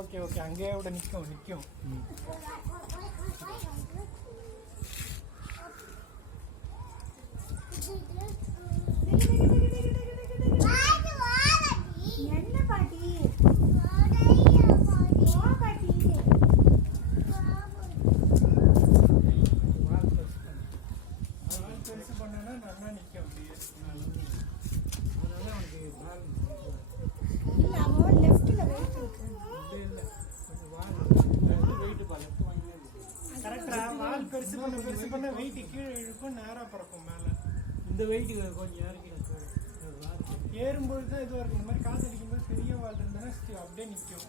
Okay okay அங்கேயே விட நிற்கும் நிற்கும். என்ன பாட்டி பெருசு பண்ணா நல்லா நிற்கும் அப்படியே. பெருசு பண்ண வெயிட் கீழே இழுக்கும், நேரா பறக்கும் மேல. இந்த வெயிட்டுக்கு கொஞ்சம் ஏறும்பொழுது தான் இதுவாக இருக்கும். இந்த மாதிரி காசு அடிக்கும்போது பெரிய வால் இருந்தாலும் அப்படியே நிற்கும்.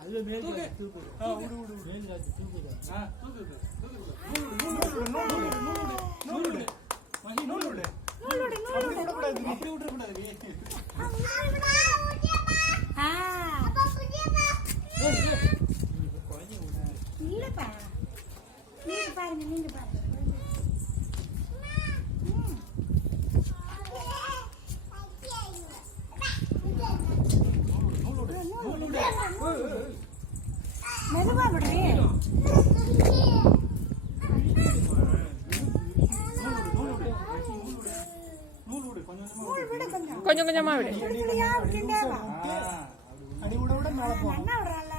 அதுவே மேல் தூக்கு. விடு விடு மேல் காட்சி தூக்குது. நூல் விடு. அப்படி விடக்கூடாது. இல்லப்பா நீங்க பாருங்க நீங்க பாருங்க. மெதுவா விடுறே. கொஞ்சம் கொஞ்சமா விடு. அடி விட விட மேல போகும். என்ன விடுறாள்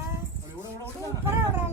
சூப்பரா விடுறாள்.